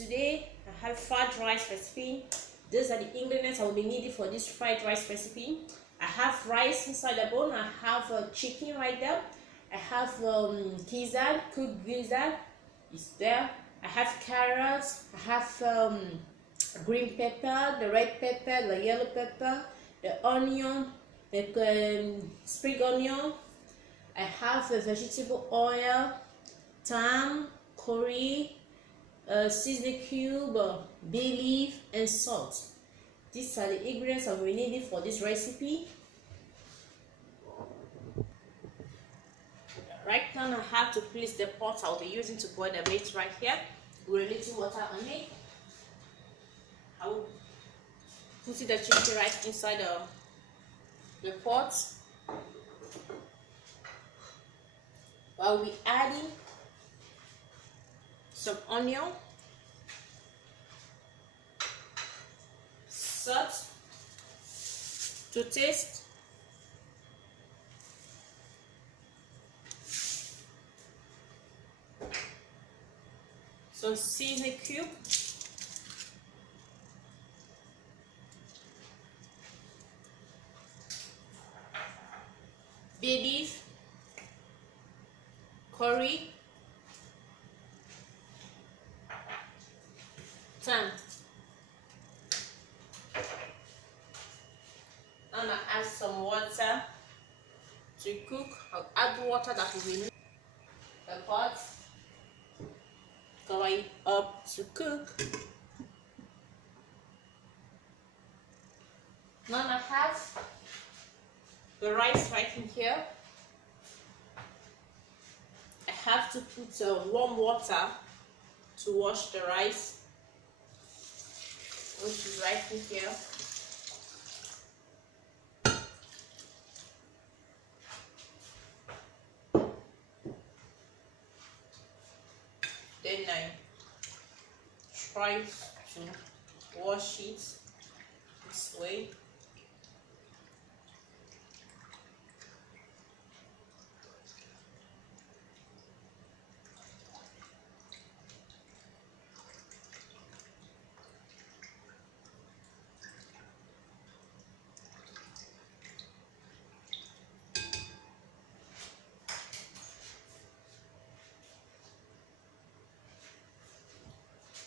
Today I have fried rice recipe. These are the ingredients I will be needing for this fried rice recipe. I have rice inside the bowl. I have chicken right there. I have gizzard, cooked gizzard is there. I have carrots. I have green pepper, the red pepper, the yellow pepper, the onion, the spring onion. I have a vegetable oil, thyme, curry, seasoning cube, bay leaf, and salt. These are the ingredients I will need for this recipe. Right now I have to place the pot I'll be using to boil the meat right here with a little water on it. I will put the chicken right inside the pot. I will be adding some onion, salt to taste, some seasoning cube, bay leaf, curry, thyme. I'm gonna add some water to cook. I'll add water that will be in the pot. Cover it up to cook. Now I have the rice right in here. I have to put warm water to wash the rice, which is right in here. Then I try to wash it this way.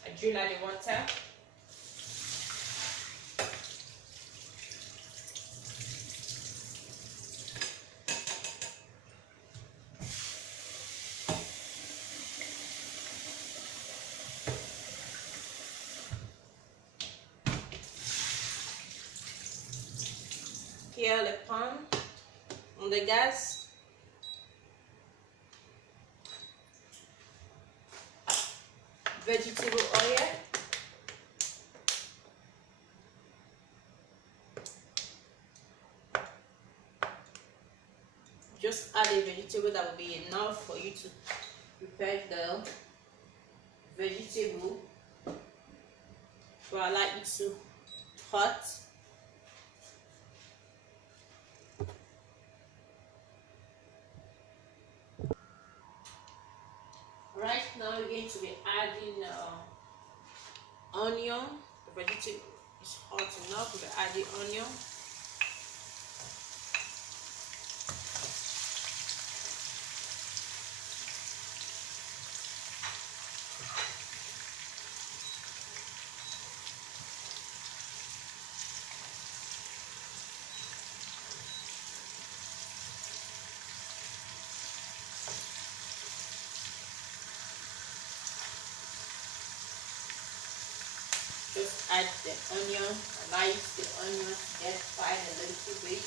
I drain out the water. Here the pan on the gas. Vegetable oil, just add a vegetable that will be enough for you to prepare the vegetable. So I like it to hot. Right now we're going to be adding onion. The vegetable is hot enough. We'll add the onion. Just add the onion, allow the onion to get fried a little bit.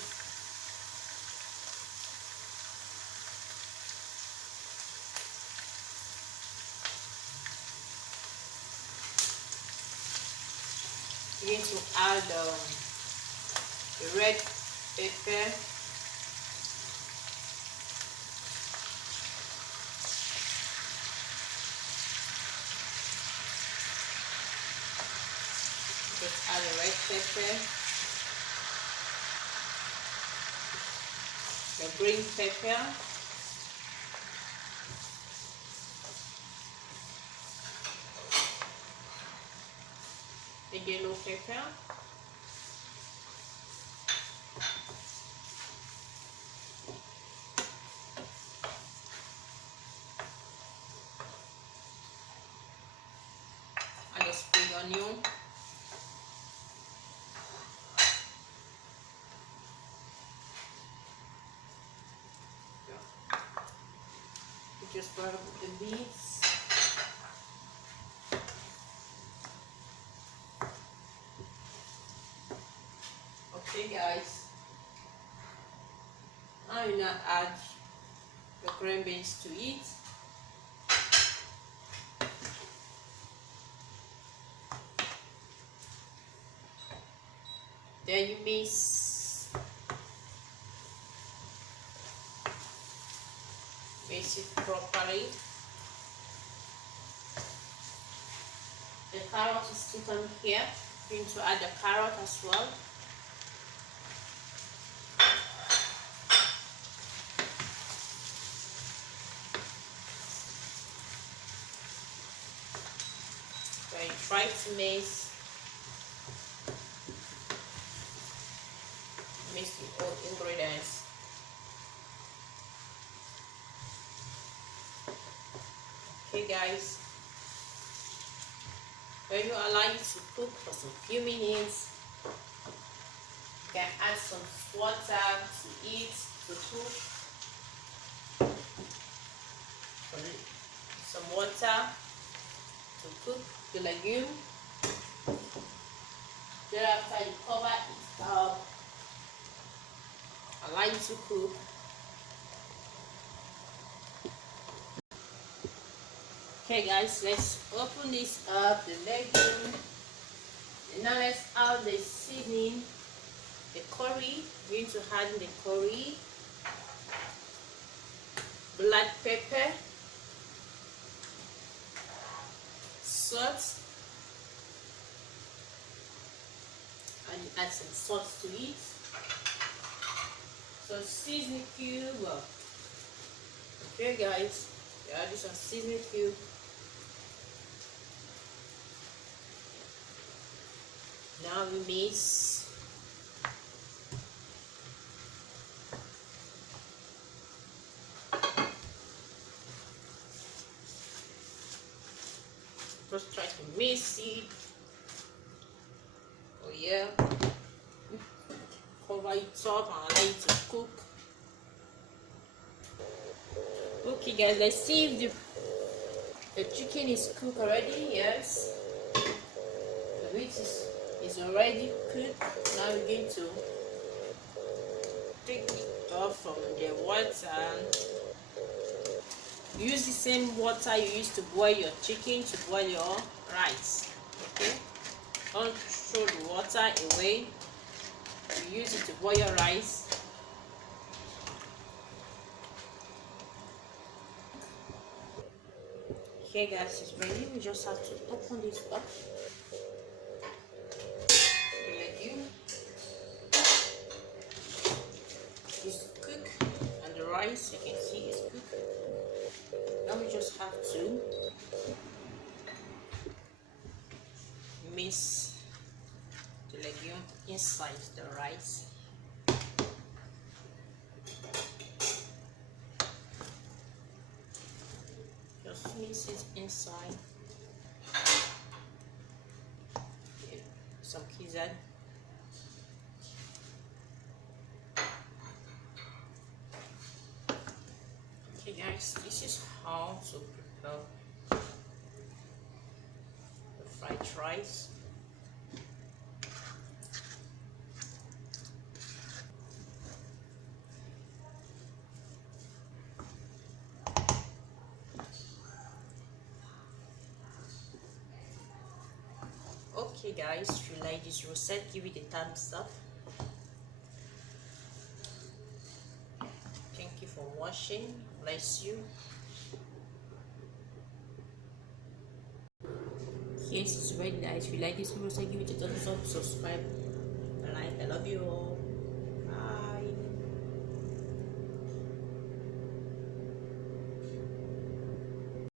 You're going to add the red pepper, just add the red pepper, the green pepper, the yellow pepper. And the spring onion. Just start with the beets. Okay guys, I will now add the green beans to it. Then you mix it properly. The carrot is still on here. I'm going to add the carrot as well. So I try to mix the all ingredients. Okay guys, when you allow it to cook for some few minutes, you can add some water to it to cook. Some water to cook the legume. Thereafter you cover it up, allow it to cook. Okay guys, let's open this up, the legume. And now let's add the seasoning, the curry. We're going to add the curry, black pepper, salt, and you add some salt to it. So seasoning cube. Okay guys, you add some seasoning cube. Now we mix. Just try to mix it. Oh yeah. Cover it up and allow it to cook. Okay guys, let's see if the chicken is cooked already. Yes. The meat is already cooked. Now we're going to take it off from the water. Use the same water you used to boil your chicken to boil your rice. Okay, don't throw the water away. You use it to boil your rice. Okay guys, it's ready. We just have to open this up. Rice, you can see is cooked. Now we just have to mix the legume inside the rice. Just mix it inside. Okay. Some kizad. Okay guys, this is how to prepare the fried rice. Okay guys, if you like this recipe, give it a thumbs up. Thank you for watching. Bless you. Yes, it's ready guys. If you like this video, give it a thumbs up, subscribe, like. I love you all.